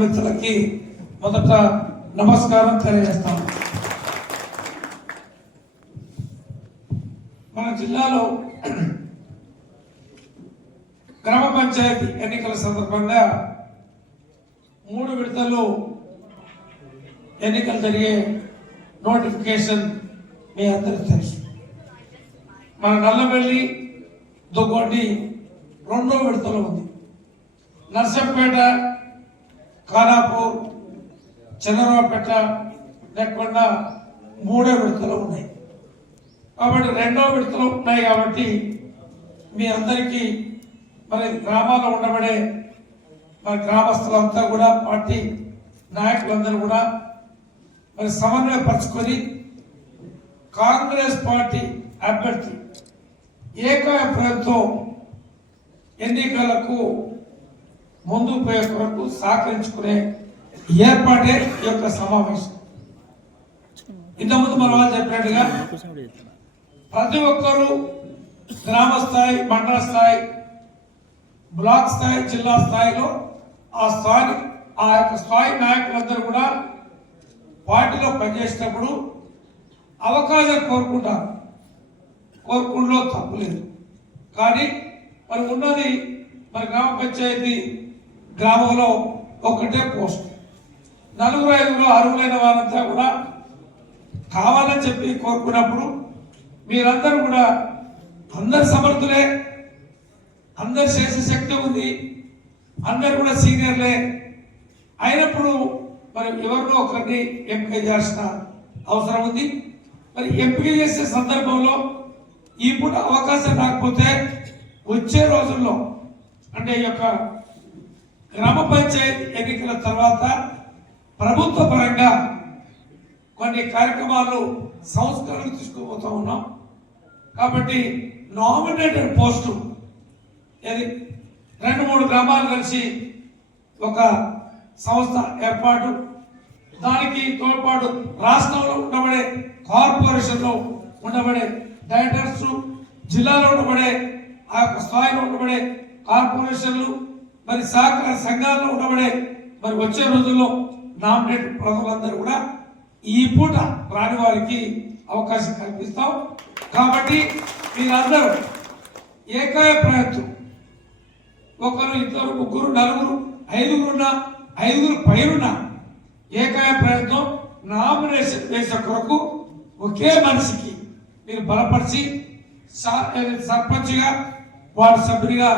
మిత్రులకి మొదట నమస్కారం తెలియజేస్తాను. మన జిల్లాలో గ్రామ పంచాయతీ ఎన్నికల సందర్భంగా మూడు విడతలు ఎన్నికలు జరిగే నోటిఫికేషన్ మీ అందరికీ తెలుసు. మన నల్లబెల్లి దుగ్గొండి రెండో విడతలో ఉంది. నర్సంపేట ఖానాపూర్ చంద్రరావుపేట లేకుండా మూడో విడతలు ఉన్నాయి. కాబట్టి రెండో విడతలు ఉన్నాయి కాబట్టి మీ అందరికీ మరి గ్రామాల్లో ఉండబడే మరి గ్రామస్తులంతా కూడా పార్టీ నాయకులందరూ కూడా మరి సమన్వయపరచుకొని కాంగ్రెస్ పార్టీ అభ్యర్థి ఏకాభిప్రాయంతో ఎన్నికలకు ముందు పోయే కొరకు సహకరించుకునే ఏర్పాటే ఈ యొక్క సమావేశం. ఇంతకుముందు మన వాళ్ళు చెప్పినట్టుగా ప్రతి ఒక్కరూ గ్రామ స్థాయి మండల స్థాయి బ్లాక్ స్థాయి జిల్లా స్థాయిలో ఆ స్థాయి ఆ యొక్క స్థాయి నాయకులందరూ కూడా పార్టీలో పనిచేసేటప్పుడు అవకాశం కోరుకుంటారు. కోరుకుంటూ తప్పులేదు. కానీ మరి ఉన్నది మన గ్రామ పంచాయతీ గ్రామంలో ఒకటే పోస్ట్. నలుగురు ఐదుగురు అర్హులైన వారంతా కూడా కావాలని చెప్పి కోరుకున్నప్పుడు మీరందరూ కూడా అందరు సమర్థులే అందరు చేసే శక్తి ఉంది అందరు కూడా సీనియర్లే. అయినప్పుడు మరి ఎవరినో ఒకరిని ఎంపిక చేయాల్సిన అవసరం ఉంది. మరి ఎంపిక చేసే సందర్భంలో ఇప్పుడు అవకాశం రాకపోతే వచ్చే రోజుల్లో అంటే ఈ యొక్క గ్రామ పంచాయతీ ఎన్నికల తర్వాత ప్రభుత్వ పరంగా కొన్ని కార్యక్రమాలు సంస్కరణలు తీసుకుపోతూ ఉన్నాం. కాబట్టి నామినేటెడ్ పోస్టు ఇది రెండు మూడు గ్రామాలు కలిసి ఒక సంస్థ ఏర్పాటు. దానికి తోడ్పాటు రాష్ట్రంలో ఉండబడే కార్పొరేషన్లో ఉండబడే డైరెక్టర్స్ జిల్లాలో ఉండబడే ఆ యొక్క స్థాయిలో ఉండబడే కార్పొరేషన్లు మరి సహకార సంఘాల్లో ఉండబడే మరి వచ్చే రోజుల్లో నామినేట్ ప్రజలందరూ కూడా ఈ పూట రాని వారికి అవకాశం కల్పిస్తాం. కాబట్టి మీరందరూ ప్రయత్నం ఒకరు ఇద్దరు ముగ్గురు నలుగురు ఐదుగురున్న ఐదుగురు పైరున్న ప్రయత్నం నామినేషన్ వేసే కొరకు ఒకే మనిషికి మీరు బలపరిచి సర్పంచ్గా వార్డు సభ్యునిగా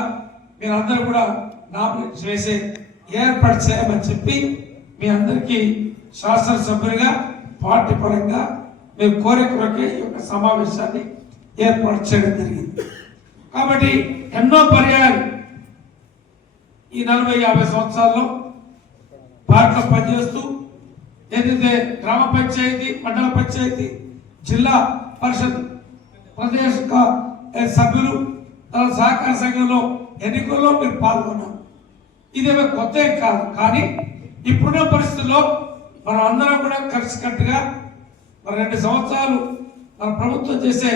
మీరందరూ కూడా నామినేట్ చేసి ఏర్పాటు చేయమని చెప్పి మీ అందరికీ శాసనసభ్యులుగా పార్టీ పరంగా మేము కోరే కొరకే ఈ యొక్క సమావేశాన్ని ఏర్పాటు చేయడం జరిగింది. కాబట్టి ఎన్నో పర్యాయాలు ఈ నలభై యాభై సంవత్సరాల్లో పార్టీలో పనిచేస్తూ ఏదైతే గ్రామ పంచాయతీ మండల పంచాయతీ జిల్లా పరిషత్ ప్రదేశ సభ్యులు తన సహకార సంఘంలో ఎన్నికల్లో మీరు పాల్గొన్నారు. ఇదేమో కొత్త కాదు. కానీ ఇప్పుడున్న పరిస్థితుల్లో మనం అందరం కూడా కలిసికట్టుగా మరి రెండు సంవత్సరాలు మన ప్రభుత్వం చేసే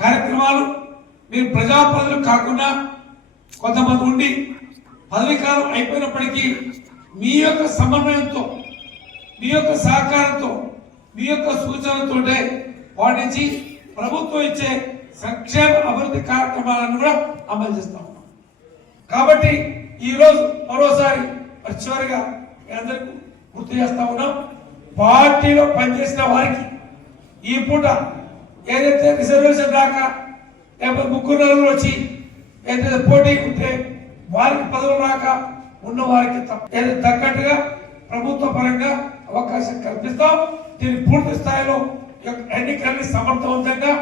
కార్యక్రమాలు మీరు ప్రజాప్రతినిధులు కాకుండా కొంతమంది ఉండి పదవీకాలం అయిపోయినప్పటికీ మీ యొక్క సమన్వయంతో మీ యొక్క సహకారంతో మీ యొక్క సూచనలతోటే పాటించి ప్రభుత్వం ఇచ్చే సంక్షేమ అభివృద్ధి కార్యక్రమాలను కూడా అమలు చేస్తా ఉన్నాం. కాబట్టి ఈరోజు మరోసారి మరి చివరిగా మీ అందరికీ గుర్తు చేస్తా ఉన్నాం. పార్టీలో పనిచేసిన వారికి ఈ పూట ఏదైతే రిజర్వేషన్ దాకా లేకపోతే ముగ్గురు నెలలు వచ్చి ఏదైతే పోటీ ఉంటే వారికి పదవులు రాక ఉన్న వారికి ఏదైతే తగ్గట్టుగా ప్రభుత్వ పరంగా అవకాశం కల్పిస్తాం. దీన్ని పూర్తి స్థాయిలో ఈ యొక్క ఎన్నికల్ని సమర్థవంతంగా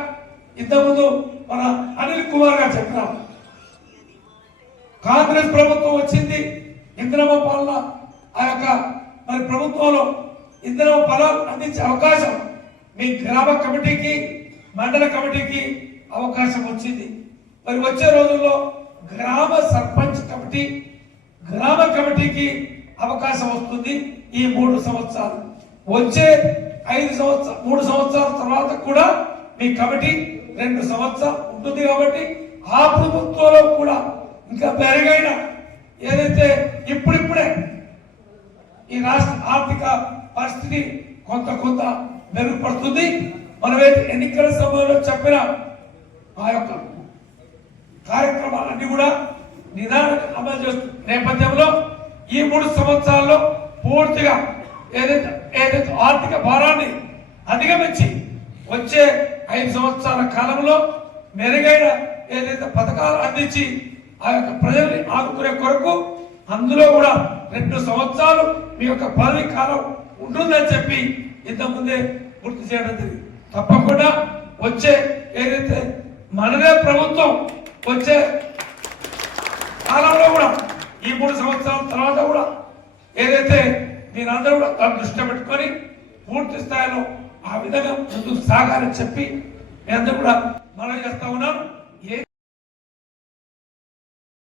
ఇంతకుముందు మన అనిల్ కుమార్ గారు చెప్పినాం కాంగ్రెస్ ప్రభుత్వం వచ్చింది. ఇంద్రమ్మ పాలన ఆ యొక్క మరి ప్రభుత్వంలో ఇంద్రమ ఫలాలు అందించే అవకాశం మీ గ్రామ కమిటీకి మండల కమిటీకి అవకాశం వచ్చింది. మరి వచ్చే రోజుల్లో గ్రామ సర్పంచ్ కమిటీ గ్రామ కమిటీకి అవకాశం వస్తుంది ఈ మూడు సంవత్సరాలు. వచ్చే ఐదు సంవత్సరాలు మూడు సంవత్సరాల తర్వాత కూడా మీ కమిటీ రెండు సంవత్సరాలు ఉంటుంది కాబట్టి ఆ ప్రభుత్వంలో కూడా ఇంకా మెరుగైన ఏదైతే ఇప్పుడిప్పుడే ఈ రాష్ట్ర ఆర్థిక పరిస్థితి కొంత కొంత మెరుగుపడుతుంది మనమైతే ఎన్నికల సమయంలో చెప్పిన ఆ యొక్క కార్యక్రమాలన్నీ కూడా నిదానంగా అమలు చేస్తున్న నేపథ్యంలో ఈ మూడు సంవత్సరాల్లో పూర్తిగా ఏదైతే ఏదైతే ఆర్థిక భారాన్ని అధిగమించి వచ్చే ఐదు సంవత్సరాల కాలంలో మెరుగైన ఏదైతే పథకాలు అందించి ఆ యొక్క ప్రజల్ని ఆదుకునే కొరకు అందులో కూడా రెండు సంవత్సరాలు మీ యొక్క పదవి కాలం ఉంటుందని చెప్పి ఇంతకుముందే గుర్తు చేయడం జరిగింది. తప్పకుండా వచ్చే ఏదైతే మనదే ప్రభుత్వం వచ్చే కాలంలో కూడా ఈ మూడు సంవత్సరాల తర్వాత కూడా ఏదైతే మీరందరూ కూడా దాన్ని దృష్టిలో పెట్టుకొని పూర్తి స్థాయిలో ఆ విధంగా ముందుకు సాగాలని చెప్పి మీ అందరూ కూడా